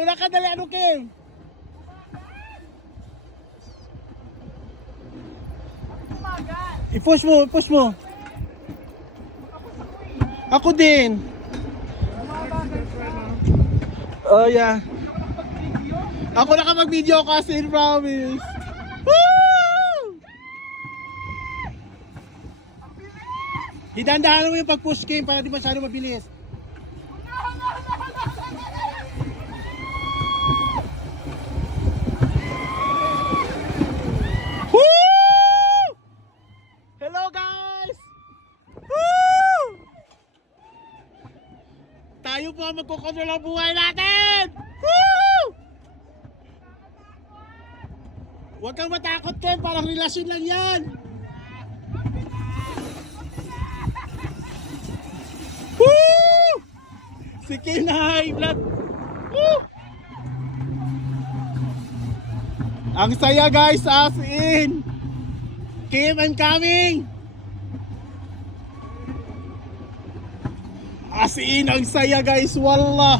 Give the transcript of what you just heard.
Mauna ka, dali. Ano, Kim? I-push mo, i-push mo. Ako din. Oh, yeah. Ako nakapag-video kasi, promise. Woo! Hidandahan mo yung pag-push, Kim, para di masyado mabilis. Hello guys! Woo! Tayo po ang magkokontrol ng buhay natin! Woo! Huwag kang matakot, Ken, parang relasyon lang yan! Woo! Si Ken na high blood! Woo! Ang saya guys, as in! Kim, I'm coming! As in, ang saya guys, wallah!